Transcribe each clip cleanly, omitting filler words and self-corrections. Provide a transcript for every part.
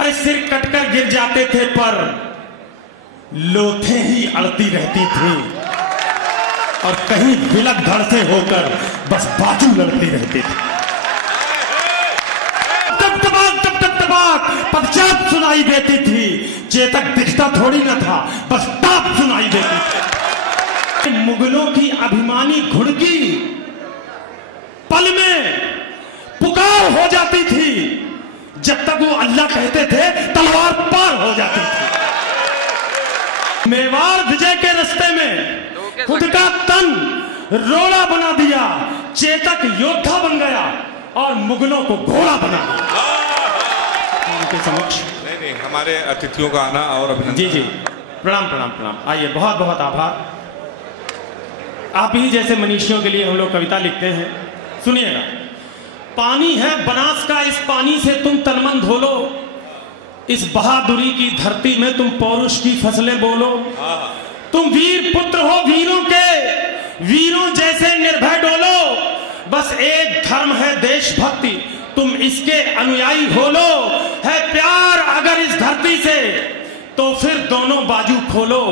अरे सिर कटकर गिर जाते थे पर लोथें ही अड़ती रहती थी और कहीं बिलक धड़ से होकर बस बाजू लड़ती रहती थी। पदचाप सुनाई देती थी, चेतक दिखता थोड़ी न था, बस टाप सुनाई देती थी। मुगलों की अभिमानी घुड़की पल में पुकार हो जाती थी, जब तक वो अल्लाह कहते थे तलवार पार हो जाती थी। मेवाड़ विजय के रास्ते में खुद का तन रोड़ा बना दिया, चेतक योद्धा बन गया और मुगलों को घोड़ा बना दिया। उनके समक्ष नहीं, हमारे अतिथियों का आना और अभिनंदन। जी जी, प्रणाम प्रणाम प्रणाम। आइए, बहुत बहुत आभार। आप ही जैसे मनीषियों के लिए हम लोग कविता लिखते हैं। सुनिएगा। पानी है बनास का, इस पानी से तुम तनमन धो लो, इस बहादुरी की धरती में तुम पौरुष की फसलें बोलो। तुम वीर पुत्र हो वीरों के, वीरों जैसे निर्भय डोलो, बस एक धर्म है देशभक्ति, तुम इसके अनुयायी हो लो। है प्यार अगर इस धरती से तो फिर दोनों बाजू खोलो।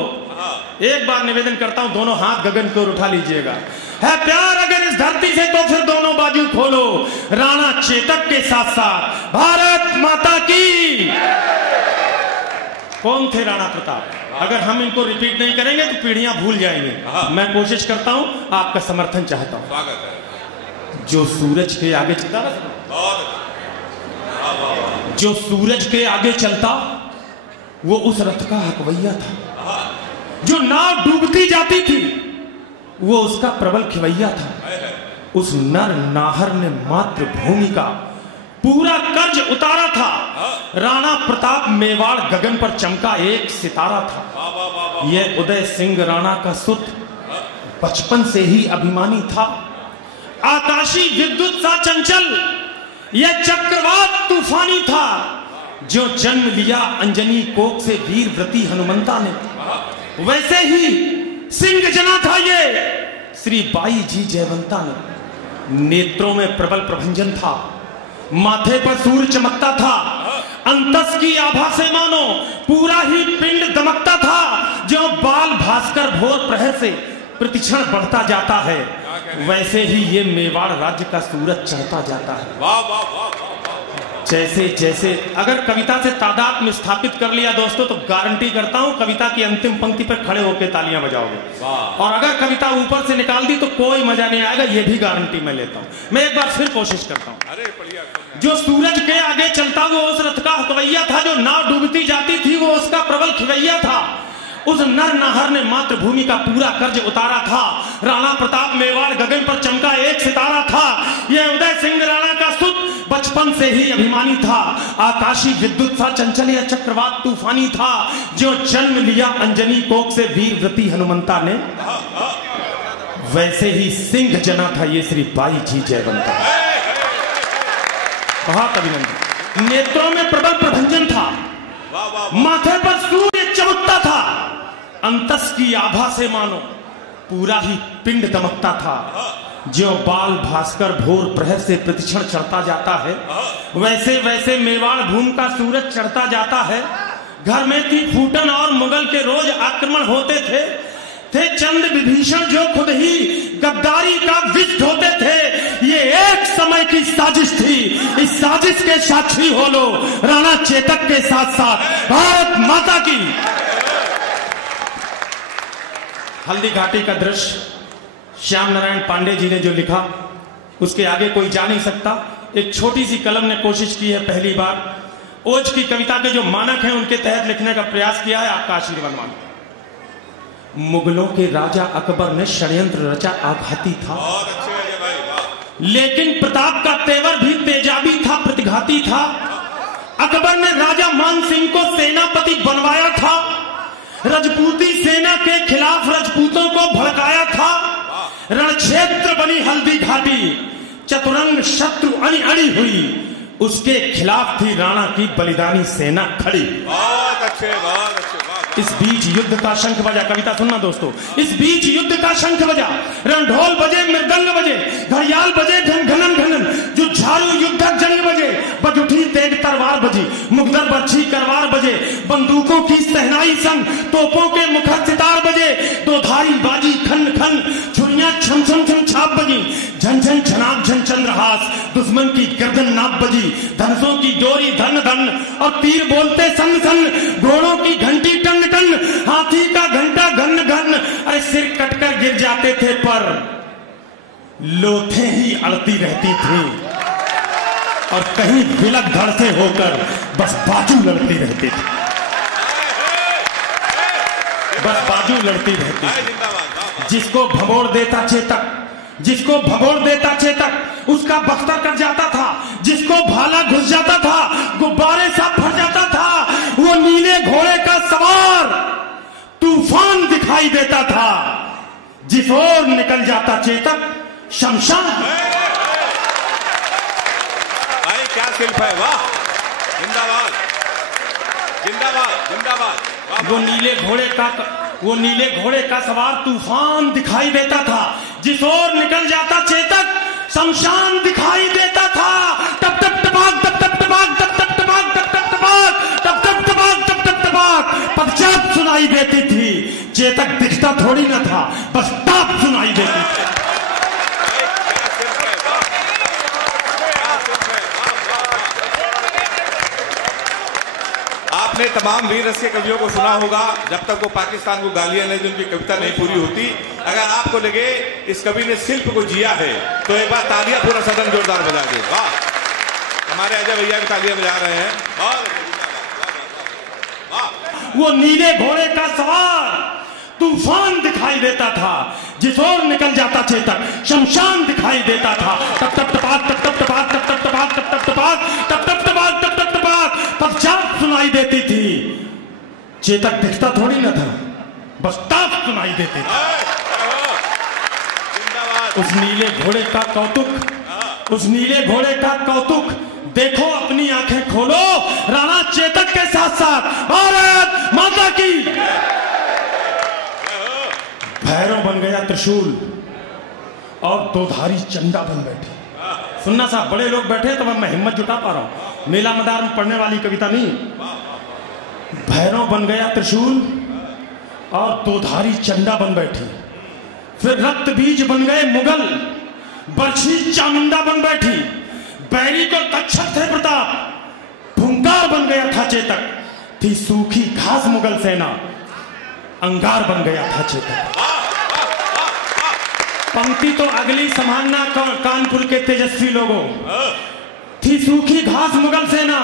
एक बार निवेदन करता हूं, दोनों हाथ गगन की ओर उठा लीजिएगा। है प्यार अगर इस धरती से तो फिर दोनों बाजू खोलो। राणा चेतक के साथ साथ भारत माता की। कौन थे राणा प्रताप? अगर हम इनको रिपीट नहीं करेंगे तो पीढ़ियां भूल जाएंगे। मैं कोशिश करता हूं, आपका समर्थन चाहता हूं। स्वागत है। जो सूरज के आगे चलता, जो सूरज के आगे चलता वो उस रथ का हकवैया था। जो नाव डूबती जाती थी वो उसका प्रबल खिवैया था। उस नर नाहर ने मातृभूमि का पूरा कर्ज उतारा था। राणा प्रताप मेवाड़ गगन पर चमका एक सितारा था। यह उदय सिंह राणा का सुत बचपन से ही अभिमानी था। आकाशी विद्युत सा चंचल, यह चक्रवात तूफानी था। जो जन्म लिया अंजनी कोक से वीर व्रती हनुमंता ने, वैसे ही सिंह जना था ये श्री बाई जी जयवंता ने। नेत्रों में प्रबल प्रभंजन था, माथे पर सूर्य चमकता था, अंतस की आभा से मानो पूरा ही पिंड दमकता था। जो बाल भास्कर भोर प्रहर से प्रतिक्षण बढ़ता जाता है, वैसे ही ये मेवाड़ राज्य का सूरज चढ़ता जाता है। वाह वाह वाह। जैसे जैसे अगर कविता से तादाद में स्थापित कर लिया दोस्तों, तो गारंटी करता हूं कविता की अंतिम पंक्ति पर खड़े होकर तालियां बजाओगे। और अगर कविता ऊपर से निकाल दी तो कोई मजा नहीं आएगा, ये भी गारंटी मैं लेता हूं। मैं एक बार फिर कोशिश करता हूं। जो सूरज के आगे चलता वो उस रथ का हकवैया था। जो नाव डूबती जाती थी वो उसका प्रबल खिवैया था। उस नर नाहर ने मातृभूमि का पूरा कर्ज उतारा था। राणा प्रताप मेवाड़ गगन पर चमका एक सितारा था। यह उदय सिंह राणा का सुत बचपन से ही अभिमानी था। आकाशी विद्युत सा चंचल, यह चक्रवात तूफानी था। जो जन्म लिया अंजनी कोक से वीर व्रती हनुमंता ने, वैसे ही सिंह जना था ये श्री बाई जी जयवंता। बहुत अभिनंदन। नेत्रों में प्रबल प्रभंजन था, माथे पर सूर्य चमकता था, अंतस की आभा से मानो पूरा ही पिंड दमकता था। जो बाल भास्कर भोर प्रहर से प्रतिक्षण चढ़ता जाता है, वैसे वैसे मेवाड़ भूमि का सूरज चढ़ता जाता है। घर में थी फूटन और मुगल के रोज आक्रमण होते थे चंद विभीषण जो खुद ही गद्दारी का विष ढोते थे। ये एक समय की साजिश थी, इस साजिश के साक्षी हो लो राणा चेतक के साथ साथ भारत माता की। हल्दी घाटी का दृश्य श्याम नारायण पांडे जी ने जो लिखा, उसके आगे कोई जा नहीं सकता। एक छोटी सी कलम ने कोशिश की है, पहली बार ओज की कविता के जो मानक हैं उनके तहत लिखने का प्रयास किया है। आपका आशीर्वाद मांगो। मुगलों के राजा अकबर ने षड्यंत्र रचा, आघाती था। बहुत अच्छे है भाई। लेकिन प्रताप का तेवर भी तेजाबी था, प्रतिघाती था। अकबर ने राजा मान सिंह को सेनापति बनवाया था। रजपूती सेना के खिलाफ रजपूतों को भड़काया था। रणक्षेत्र बनी हल्दी घाटी, चतुरंग शत्रु अणी अणी हुई, उसके खिलाफ थी राणा की बलिदानी सेना खड़ी। बहुत अच्छे, बहुत अच्छे। इस बीच युद्ध का शंख बजा। कविता सुनना दोस्तों। इस बीच युद्ध का शंख बजा, रणढोल बजे, मृदंग बजे, घड़ियाल बजे, घनन घनन, जो झाड़ू युद्धक जंग बजे, बज उठी तेज तलवार बजी, मुगदर बरछी करवार बजे, बंदूकों की सहनाई संग, तोपों के मुखर सितार बजे, दो धारी बाजी खन खन, छुरियां छम छम छम छाप बजी, झन झन छनाक झन चंद्रहास, दुश्मन की गर्दन नाप बजी, धनुषों की डोरी धन धन, और तीर बोलते सन सन, घोड़ों की घंटी टन टन, हाथी का घंटा घन घन, अरे सिर कटकर गिर जाते थे पर लोथे ही अड़ती रहती थी, और कहीं विलक धड़ से होकर बस बाजू लड़ती रहती थी, बस बाजू लड़ती रहती थी। जिसको भगोड़ देता चेतक, जिसको भगोड़ देता चेतक, उसका बख्तर कट जाता था, जिसको भाला घुस जाता था, गुब्बारे सा फट जाता था, वो नीले घोड़े का सवार तूफान दिखाई देता था, जिस ओर निकल जाता चेतक शमशान। भाई क्या शिल्प है, वाह, जिंदाबाद जिंदाबाद जिंदाबाद। वो नीले घोड़े का सवार तूफान दिखाई देता था, जिस ओर निकल जाता चेतक शमशान दिखाई देता था। टप टप टपाक, टप टप टपाक, टप टप टपाक, टप टप टपाक, टप टप टपाक, टप टप टपाक, पदचाप सुनाई देती थी। चेतक दिखता थोड़ी न था, बस टाप सुनाई देती थी। आपने तमाम वीर रस के कवियों को सुना होगा, जब तक वो पाकिस्तान को गालियां नहीं दी उनकी कविता नहीं पूरी होती। अगर आपको लगे इस कवि ने शिल्प को जिया है तो एक बार तालियां पूरा सदन जोरदार बजा दे। वाह, हमारे अजय भैया भी तालियां बजा रहे हैं। वो नीले घोड़े का सवार तूफान दिखाई देता था, जिस ओर निकल जाता चेतक शमशान दिखाई देता था। टप टप टपाक, टप टप टपाक, टप टप टपाक, टप टप टपाक, टप टप टपाक, टप टप टपाक, पदचाप सुनाई देती थी। चेतक दिखता थोड़ी न था, बस टाप सुनाई देती थी। उस नीले घोड़े का कौतुक, उस नीले घोड़े का कौतुक देखो, अपनी आंखें खोलो, राणा चेतक के साथ साथ भारत माता की। भैरव बन गया त्रिशूल और दोधारी चंडा बन बैठे। सुनना साहब, बड़े लोग बैठे तो मैं हिम्मत जुटा पा रहा हूं, मेला मदार में पढ़ने वाली कविता नहीं। भैरव बन गया त्रिशूल और दोधारी चंडा बन बैठी। फिर रक्त बीज बन गए मुगल, बरछी चामुंडा बन बैठी। बैरी को तक्षक थे प्रताप, फुंकार बन गया था चेतक। थी सूखी घास मुगल सेना, अंगार बन गया था चेतक। पंक्ति तो अगली संभालना कानपुर के तेजस्वी लोगों। थी सूखी घास मुगल सेना,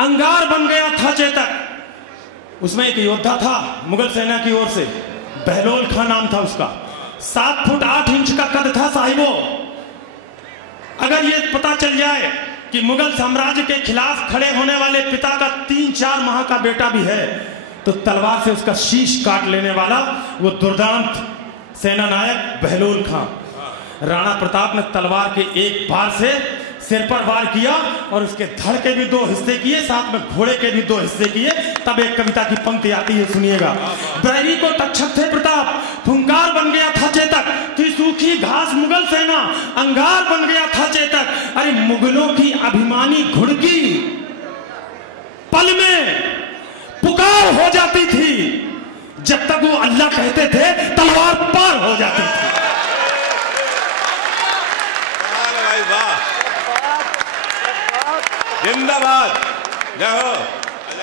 अंगार बन गया था चेतक। उसमें एक योद्धा था मुगल सेना की ओर से, बहलोल खां नाम था उसका। 7 फुट 8 इंच का कद था साहिबो। अगर ये पता चल जाए कि मुगल साम्राज्य के खिलाफ खड़े होने वाले पिता का 3-4 माह का बेटा भी है, तो तलवार से उसका शीश काट लेने वाला वो दुर्दांत सेना नायक बहलोल खां। राणा प्रताप ने तलवार के एक बार से सिर पर वार किया और उसके धड़ के भी 2 हिस्से किए, साथ में घोड़े के भी 2 हिस्से किए। तब एक कविता की पंक्ति आती है, सुनिएगा। बैरी को तक्षक थे प्रताप, फुंकार बन गया था चेतक। थी सूखी घास मुगल सेना, अंगार बन गया था चेतक। अरे मुगलों की अभिमानी घुड़की पल में पुकार हो जाती थी, जब तक वो अल्लाह कहते थे तलवार पार हो जाती थी। जिंदाबाद, जय हो।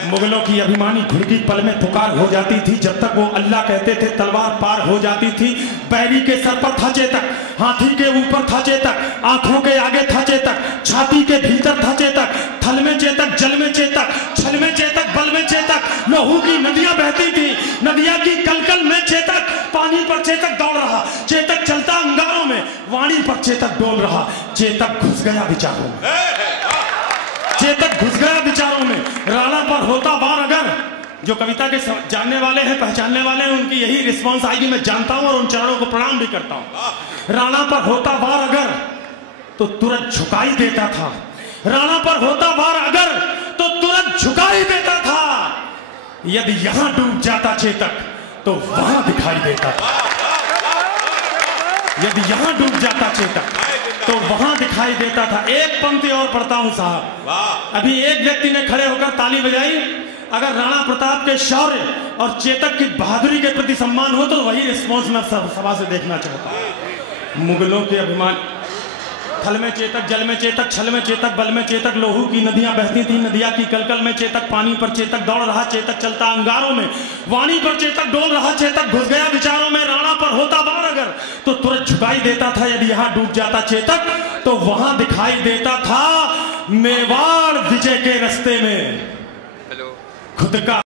मुगलों की अभिमानी घुड़की पल में पुकार हो जाती थी, जब तक वो अल्लाह कहते थे तलवार पार हो जाती थी। बैरी के सर पर था चेतक, हाथी के ऊपर था चेतक, आंखों के आगे था चेतक, छाती के भीतर था चेतक। थल में चेतक, जल में चेतक, छल में चेतक, बल में चेतक। लहू की नदियां बहती थी, नदियां की कलकल में चेतक। पानी पर चेतक दौड़ रहा, चेतक चलता अंगारों में, वाणी पर चेतक डोल रहा। चेतक घुस गया विचारों में, चेतक घुस गया विचारों में। राणा पर होता वार अगर, जो कविता के जानने वाले हैं, पहचानने वाले हैं, उनकी यही रिस्पॉन्स आएगी, मैं जानता हूं और उन चरणों को प्रणाम भी करता हूं। राणा पर होता वार अगर तो तुरंत झुकाई देता था, राणा पर होता वार अगर तो तुरंत झुकाई देता था। यदि यहां डूब जाता चेतक तो वहां दिखाई देता था। यदि यहां डूब जाता चेतक तो वहां दिखाई देता था। एक पंक्ति और पढ़ता हूं साहब। अभी एक व्यक्ति ने खड़े होकर ताली बजाई। अगर राणा प्रताप के शौर्य और चेतक की बहादुरी के प्रति सम्मान हो तो वही रिस्पॉन्स मैं सभा से देखना चाहता हूं। मुगलों के अभिमान, थल में चेतक, जल में चेतक, छल में चेतक, बल में चेतक, लोहू की नदियां बहती थी, नदियां की कलकल में चेतक, पानी पर चेतक दौड़ रहा, चेतक चलता अंगारों में, वाणी पर चेतक डोल रहा, चेतक घुस गया विचारों में, राणा पर होता वार अगर तो तुरंत झुकाई देता था। यदि यहां डूब जाता चेतक तो वहां दिखाई देता था मेवाड़ विजय के रास्ते में खुद का